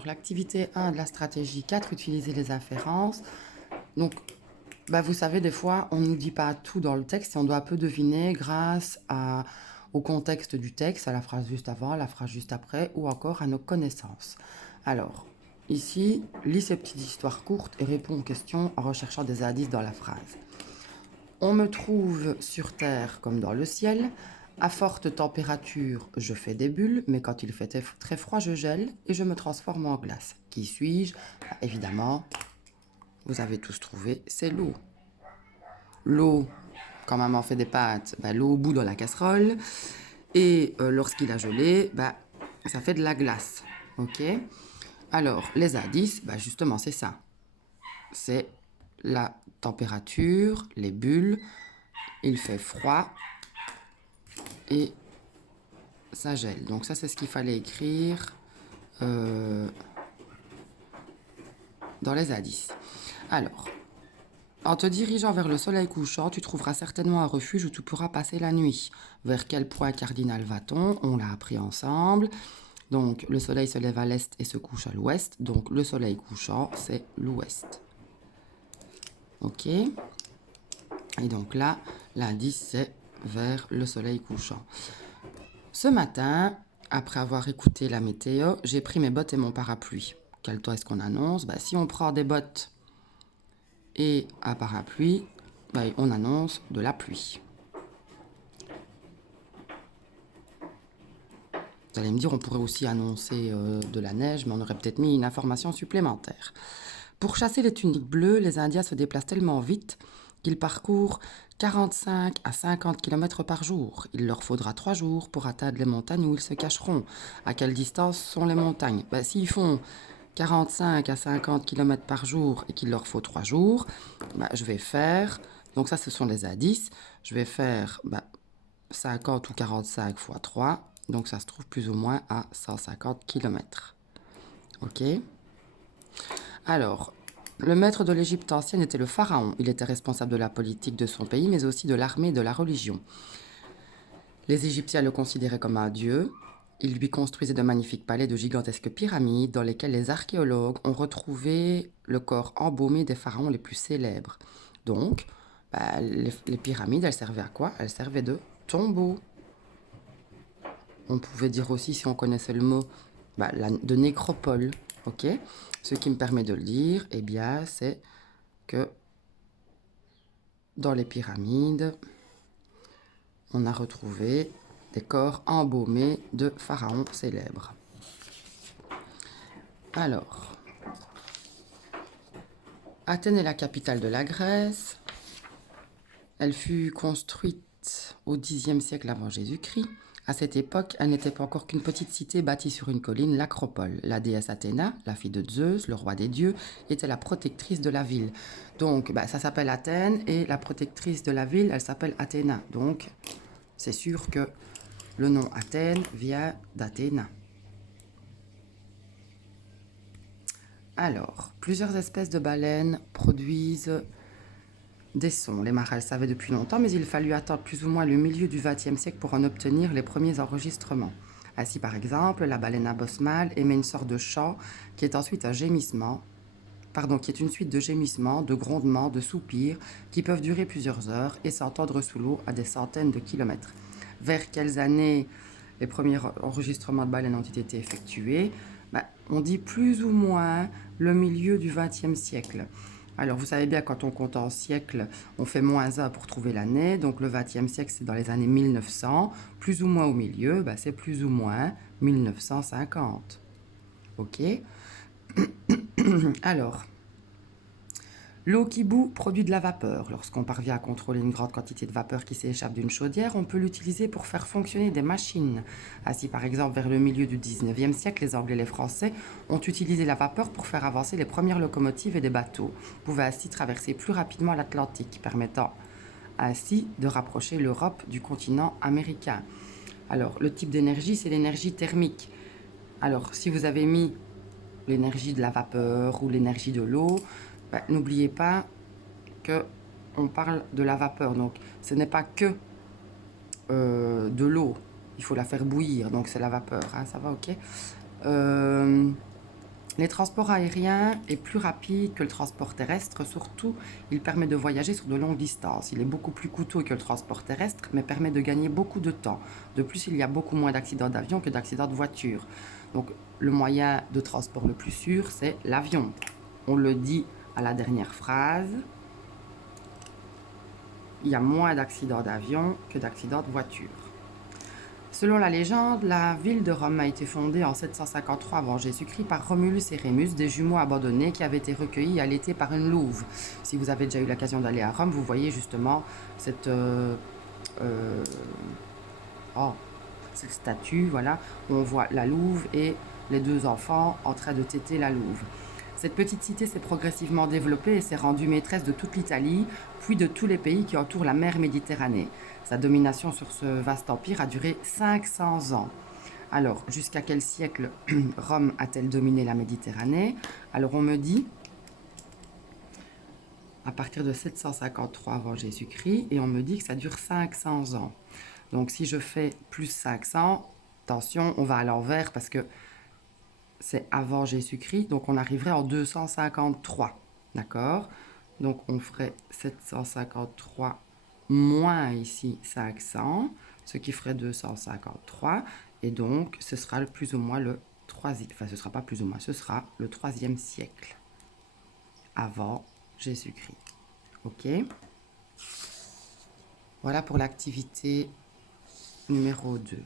Alors, l'activité 1 de la stratégie 4, utiliser les inférences. Donc, vous savez, des fois, on ne nous dit pas tout dans le texte et on doit un peu deviner grâce au contexte du texte, à la phrase juste avant, à la phrase juste après, ou encore à nos connaissances. Alors, ici, lis ces petites histoires courtes et réponds aux questions en recherchant des indices dans la phrase. On me trouve sur Terre comme dans le ciel. À forte température, je fais des bulles, mais quand il fait très froid, je gèle et je me transforme en glace. Qui suis-je? Évidemment, vous avez tous trouvé, c'est l'eau. L'eau, quand maman fait des pâtes, l'eau bout dans la casserole. Et lorsqu'il a gelé, ça fait de la glace. Ok? Alors, les indices, justement, c'est ça. C'est la température, les bulles, il fait froid et ça gèle. Donc ça, c'est ce qu'il fallait écrire dans les indices. Alors, en te dirigeant vers le soleil couchant, tu trouveras certainement un refuge où tu pourras passer la nuit. Vers quel point cardinal va-t-on? On l'a appris ensemble. Donc, le soleil se lève à l'est et se couche à l'ouest. Donc, le soleil couchant, c'est l'ouest. Ok? Et donc là, l'indice, c'est vers le soleil couchant. Ce matin, après avoir écouté la météo, j'ai pris mes bottes et mon parapluie. Quel temps est-ce qu'on annonce? Si on prend des bottes et un parapluie, on annonce de la pluie. Vous allez me dire, on pourrait aussi annoncer de la neige, mais on aurait peut-être mis une information supplémentaire. Pour chasser les tuniques bleues, les Indiens se déplacent tellement vite qu'ils parcourent 45 à 50 km par jour. Il leur faudra 3 jours pour atteindre les montagnes où ils se cacheront. À quelle distance sont les montagnes? S'ils font 45 à 50 km par jour et qu'il leur faut 3 jours, je vais faire, donc ça ce sont les indices, je vais faire 50 ou 45 fois 3, donc ça se trouve plus ou moins à 150 km. Ok? Alors, le maître de l'Égypte ancienne était le pharaon. Il était responsable de la politique de son pays, mais aussi de l'armée et de la religion. Les Égyptiens le considéraient comme un dieu. Ils lui construisaient de magnifiques palais de gigantesques pyramides dans lesquelles les archéologues ont retrouvé le corps embaumé des pharaons les plus célèbres. Donc, les pyramides, elles servaient à quoi? Elles servaient de tombeaux. On pouvait dire aussi, si on connaissait le mot, de nécropole. Ok? Ce qui me permet de le dire, c'est que dans les pyramides, on a retrouvé des corps embaumés de pharaons célèbres. Alors, Athènes est la capitale de la Grèce. Elle fut construite au Xe siècle avant Jésus-Christ. À cette époque, elle n'était pas encore qu'une petite cité bâtie sur une colline, l'Acropole. La déesse Athéna, la fille de Zeus, le roi des dieux, était la protectrice de la ville. Donc, ça s'appelle Athènes et la protectrice de la ville, elle s'appelle Athéna. Donc, c'est sûr que le nom Athènes vient d'Athéna. Alors, plusieurs espèces de baleines produisent des sons. Les marins le savaient depuis longtemps, mais il fallut attendre plus ou moins le milieu du XXe siècle pour en obtenir les premiers enregistrements. Ainsi, par exemple, la baleine à bosse mâle émet une sorte de chant qui est ensuite un gémissement, qui est une suite de gémissements, de grondements, de soupirs qui peuvent durer plusieurs heures et s'entendre sous l'eau à des centaines de kilomètres. Vers quelles années les premiers enregistrements de baleines ont été effectués? On dit plus ou moins le milieu du XXe siècle. Alors, vous savez bien, quand on compte en siècles, on fait -1 pour trouver l'année. Donc, le XXe siècle, c'est dans les années 1900. Plus ou moins au milieu, c'est plus ou moins 1950. Ok? Alors, l'eau qui bout produit de la vapeur. Lorsqu'on parvient à contrôler une grande quantité de vapeur qui s'échappe d'une chaudière, on peut l'utiliser pour faire fonctionner des machines. Ainsi, par exemple, vers le milieu du 19e siècle, les Anglais et les Français ont utilisé la vapeur pour faire avancer les premières locomotives et des bateaux. Ils pouvaient ainsi traverser plus rapidement l'Atlantique, permettant ainsi de rapprocher l'Europe du continent américain. Alors, le type d'énergie, c'est l'énergie thermique. Alors, si vous avez mis l'énergie de la vapeur ou l'énergie de l'eau, n'oubliez pas qu'on parle de la vapeur. Donc, ce n'est pas que de l'eau. Il faut la faire bouillir. Donc, c'est la vapeur. Ça va, ok? Les transports aériens est plus rapide que le transport terrestre, surtout il permet de voyager sur de longues distances. Il est beaucoup plus coûteux que le transport terrestre, mais permet de gagner beaucoup de temps. De plus, il y a beaucoup moins d'accidents d'avion que d'accidents de voiture. Donc le moyen de transport le plus sûr, c'est l'avion. On le dit à la dernière phrase. Il y a moins d'accidents d'avion que d'accidents de voiture. Selon la légende, la ville de Rome a été fondée en 753 avant Jésus-Christ par Romulus et Rémus, des jumeaux abandonnés qui avaient été recueillis à l'été par une louve. Si vous avez déjà eu l'occasion d'aller à Rome, vous voyez justement cette, oh, cette statue, voilà, où on voit la louve et les deux enfants en train de téter la louve. Cette petite cité s'est progressivement développée et s'est rendue maîtresse de toute l'Italie, puis de tous les pays qui entourent la mer Méditerranée. Sa domination sur ce vaste empire a duré 500 ans. Alors, jusqu'à quel siècle Rome a-t-elle dominé la Méditerranée? Alors, on me dit à partir de 753 avant Jésus-Christ, et on me dit que ça dure 500 ans. Donc, si je fais plus 500, attention, on va à l'envers parce que c'est avant Jésus-Christ, donc on arriverait en 253, d'accord? Donc on ferait 753 moins ici 500, ce qui ferait 253, et donc ce sera plus ou moins le troisième, enfin ce sera pas plus ou moins, ce sera le 3e siècle avant Jésus-Christ. Ok? Voilà pour l'activité numéro 2.